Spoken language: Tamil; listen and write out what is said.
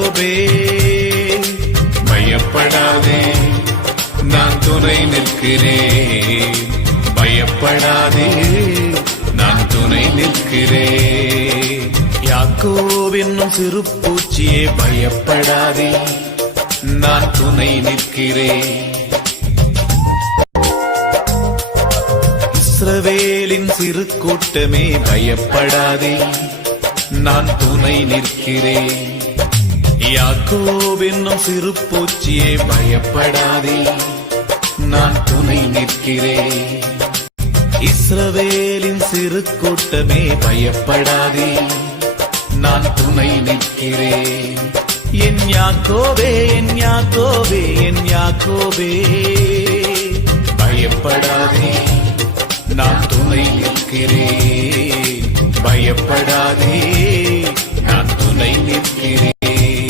யாக்கோபே பயப்படாதே, நான் துணை நிற்கிறேன். பயப்படாதே, நான் துணை நிற்கிறேன். யாக்கோபு என்னும் சிறு பூச்சியே பயப்படாதே, நான் துணை நிற்கிறேன். இஸ்ரவேலின் சிறு கூட்டமே பயப்படாதே, நான் துணை நிற்கிறேன். யாக்கோபு என்னும் சிறு பூச்சியே பயப்படாதே, நான் துணை நிற்கிறேன். இஸ்ரவேலின் சிறு கூட்டமே பயப்படாதே, நான் துணை நிற்கிறேன். என் யாக்கோபே, என் யாக்கோபே, என் யாக்கோபே பயப்படாதே, நான் துணை நிற்கிறேன். பயப்படாதே, நான் துணை நிற்கிறேன்.